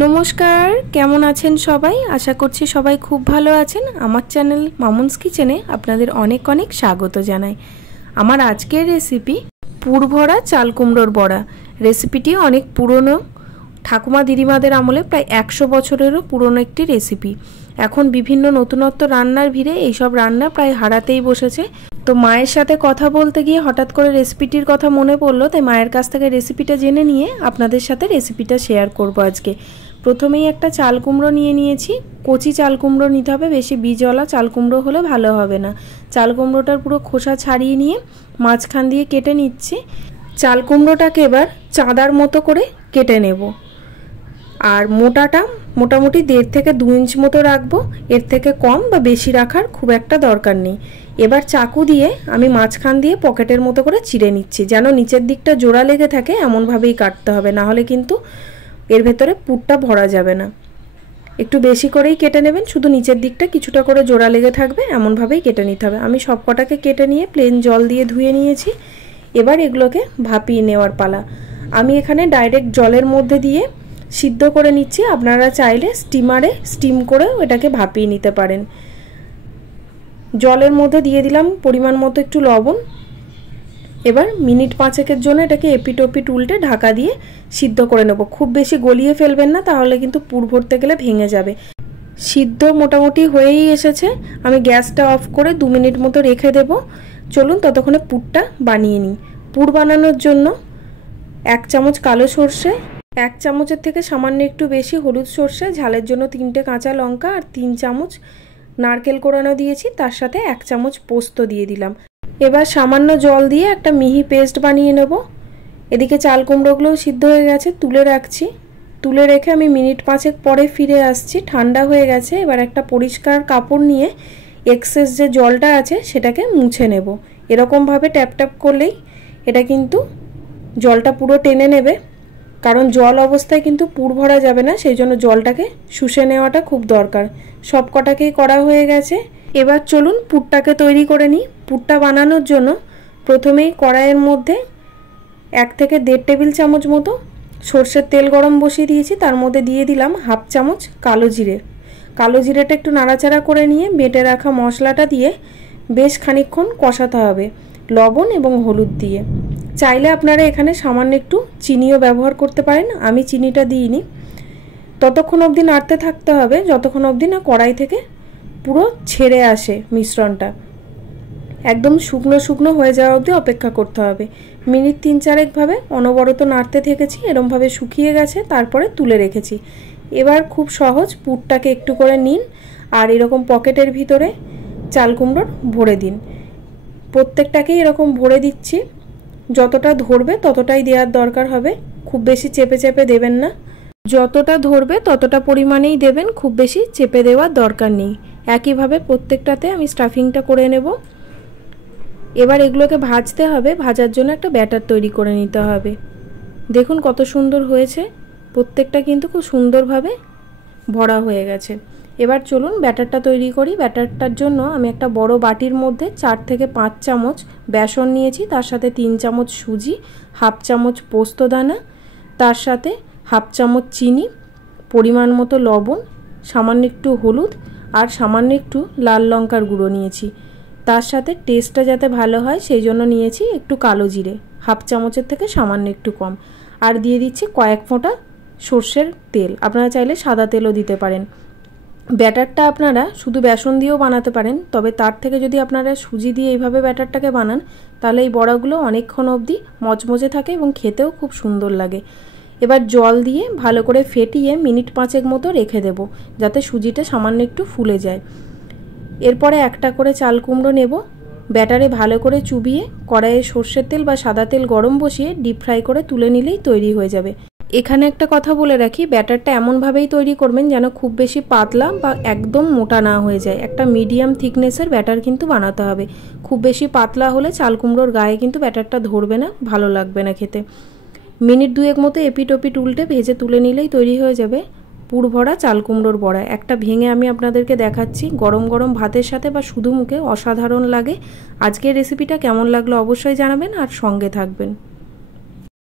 নমস্কার, কেমন আছেন সবাই? আশা করছি সবাই খুব ভালো আছেন। আমার চ্যানেল মামুনস কিচেনে আপনাদের অনেক অনেক স্বাগত জানাই। আমার আজকের রেসিপি পুরভরা চাল কুমড়োর বড়া। রেসিপিটি অনেক পুরনো, ঠাকুমা দিদিমাদের আমলে প্রায় 100 বছরেরও পুরনো একটি রেসিপি। এখন বিভিন্ন নতুনত্ব রান্নার ভিড়ে এইসব রান্না প্রায় হারাতেই বসেছে। তো মায়ের সাথে কথা বলতে গিয়ে হঠাৎ করে রেসিপিটির কথা মনে পড়লো, তাই মায়ের কাছ থেকে রেসিপিটা জেনে নিয়ে আপনাদের সাথে রেসিপিটা শেয়ার করব আজকে। প্রথমেই একটা চাল কুমড়ো নিয়েছি। কচি চাল কুমড়ো নিতে হবে, বেশি বীজওয়ালা চাল কুমড়ো হলে ভালো হবে না। চাল কুমড়োটার পুরো খোসা ছাড়িয়ে নিয়ে মাঝখান দিয়ে কেটে নিচ্ছি। চাল কুমড়োটাকে এবার চাঁদার মতো করে কেটে নেব। আর মোটাটা মোটামুটি 1.5 থেকে 2 ইঞ্চি মতো রাখবো, এর থেকে কম বা বেশি রাখার খুব একটা দরকার নেই। এবার চাকু দিয়ে আমি মাঝখান দিয়ে পকেটের মতো করে চিড়ে নিচ্ছি, যেন নিচের দিকটা জোড়া লেগে থাকে এমনভাবেই কাটতে হবে, না হলে কিন্তু এর ভেতরে পুরটা ভরা যাবে না। একটু বেশি করেই কেটে নেবেন, শুধু নিচের দিকটা কিছুটা করে জোড়া লেগে থাকবে এমনভাবেই কেটে নিতে হবে। আমি সব কটাকে কেটে নিয়ে প্লেন জল দিয়ে ধুয়ে নিয়েছি। এবার এগুলোকে ভাপিয়ে নেওয়ার পালা। আমি এখানে ডাইরেক্ট জলের মধ্যে দিয়ে সিদ্ধ করে নিচ্ছি, আপনারা চাইলে স্টিমারে স্টিম করেও এটাকে ভাপিয়ে নিতে পারেন। জলের মধ্যে দিয়ে দিলাম পরিমাণ মতো একটু লবণ। এবার মিনিট 5 জন্য এটাকে এপিট ওপিট উল্টে ঢাকা দিয়ে সিদ্ধ করে নেব। খুব বেশি গলিয়ে ফেলবেন না, তাহলে কিন্তু পুর ভরতে গেলে ভেঙে যাবে। সিদ্ধ মোটামুটি হয়েই এসেছে, আমি গ্যাসটা অফ করে 2 মিনিট মতো রেখে দেব। চলুন ততক্ষণে পুরটা বানিয়ে নিই। পুর বানানোর জন্য 1 চামচ কালো সর্ষে, 1 চামচের থেকে সামান্য একটু বেশি হলুদ সর্ষে, ঝালের জন্য 3টে কাঁচা লঙ্কা আর 3 চামচ নারকেল কোড়ানো দিয়েছি, তার সাথে 1 চামচ পোস্ত দিয়ে দিলাম। এবার সামান্য জল দিয়ে একটা মিহি পেস্ট বানিয়ে নেব। এদিকে চাল কুমড়োগুলোও সিদ্ধ হয়ে গেছে, তুলে রাখছি। তুলে রেখে আমি মিনিট 5 পরে ফিরে আসছি। ঠান্ডা হয়ে গেছে। এবার একটা পরিষ্কার কাপড় নিয়ে এক্সেস যে জলটা আছে সেটাকে মুছে নেব। এরকমভাবে ট্যাপ ট্যাপ করলেই এটা কিন্তু জলটা পুরো টেনে নেবে, কারণ জল অবস্থায় কিন্তু পুর ভরা যাবে না, সেই জন্য জলটাকে শুষে নেওয়াটা খুব দরকার। সব কটাকেই করা হয়ে গেছে। এবার চলুন পুরটাকে তৈরি করে নিই। পুরটা বানানোর জন্য প্রথমেই কড়াইয়ের মধ্যে 1 থেকে 1.5 টেবিল চামচ মতো সর্ষের তেল গরম বসিয়ে দিয়েছি। তার মধ্যে দিয়ে দিলাম 1/2 চামচ কালো জিরে। কালো জিরেটা একটু নাড়াচাড়া করে নিয়ে বেটে রাখা মশলাটা দিয়ে বেশ খানিকক্ষণ কষাতে হবে, লবণ এবং হলুদ দিয়ে। চাইলে আপনারা এখানে সামান্য একটু চিনিও ব্যবহার করতে পারেন, আমি চিনিটা দিইনি। ততক্ষণ অবধি নাড়তে থাকতে হবে যতক্ষণ অবধি না কড়াই থেকে পুরো ছেড়ে আসে মিশ্রণটা। একদম শুকনো শুকনো হয়ে যাওয়া অবধি অপেক্ষা করতে হবে। মিনিট 3-4 ভাবে অনবরত নাড়তে থেকেছি, এরমভাবে শুকিয়ে গেছে, তারপরে তুলে রেখেছি। এবার খুব সহজ, পুরটাকে একটু করে নিন আর এরকম পকেটের ভিতরে চাল কুমড়োর ভরে দিন। প্রত্যেকটাকেই এরকম ভরে দিচ্ছি। যতটা ধরবে ততটাই দেওয়ার দরকার হবে, খুব বেশি চেপে চেপে দেবেন না। যতটা ধরবে ততটা পরিমাণেই দেবেন, খুব বেশি চেপে দেওয়ার দরকার নেই। একইভাবে প্রত্যেকটাতে আমি স্টাফিংটা করে নেব। এবার এগুলোকে ভাজতে হবে। ভাজার জন্য একটা ব্যাটার তৈরি করে নিতে হবে। দেখুন কত সুন্দর হয়েছে, প্রত্যেকটা কিন্তু খুব সুন্দরভাবে ভরা হয়ে গেছে। এবার চলুন ব্যাটারটা তৈরি করি। ব্যাটারটার জন্য আমি একটা বড় বাটির মধ্যে 4 থেকে 5 চামচ বেসন নিয়েছি, তার সাথে 3 চামচ সুজি, 1/2 চামচ পোস্তদানা, তার সাথে 1/2 চামচ চিনি, পরিমাণ মতো লবণ, সামান্য একটু হলুদ আর সামান্য একটু লাল লঙ্কার গুঁড়ো নিয়েছি। তার সাথে টেস্টটা যাতে ভালো হয় সেই জন্য নিয়েছি একটু কালো জিরে, 1/2 চামচের থেকে সামান্য একটু কম। আর দিয়ে দিচ্ছি কয়েক ফোঁটা সর্ষের তেল, আপনারা চাইলে সাদা তেলও দিতে পারেন। ব্যাটারটা আপনারা শুধু বেসন দিয়েও বানাতে পারেন, তবে তার থেকে যদি আপনারা সুজি দিয়ে এইভাবে ব্যাটারটাকে বানান তাহলে এই বড়াগুলো অনেকক্ষণ অবধি মচমচে থাকে এবং খেতেও খুব সুন্দর লাগে। এবার জল দিয়ে ভালো করে ফেটিয়ে মিনিট 5 মতো রেখে দেব, যাতে সুজিটা সামান্য একটু ফুলে যায়। এরপরে একটা করে চাল কুমড়ো নেব। ব্যাটারে ভালো করে চুবিয়ে কড়াইয়ে সর্ষের তেল বা সাদা তেল গরম বসিয়ে ডিপ ফ্রাই করে তুলে নিলেই তৈরি হয়ে যাবে। এখানে একটা কথা বলে রাখি, ব্যাটারটা এমনভাবেই তৈরি করবেন যেন খুব বেশি পাতলা বা একদম মোটা না হয়ে যায়। একটা মিডিয়াম থিকনেসের ব্যাটার কিন্তু বানাতে হবে। খুব বেশি পাতলা হলে চাল কুমড়োর গায়ে কিন্তু ব্যাটারটা ধরবে না, ভালো লাগবে না খেতে। মিনিট 2 মতো এপিট ওপিট উল্টে ভেজে তুলে নিলেই তৈরি হয়ে যাবে পুর ভরা চাল কুমড়োর বড়া। একটা ভেঙে আমি আপনাদেরকে দেখাচ্ছি, গরম গরম ভাতের সাথে বা শুধু মুখে অসাধারণ লাগে। আজকের রেসিপিটা কেমন লাগলো অবশ্যই জানাবেন আর সঙ্গে থাকবেন।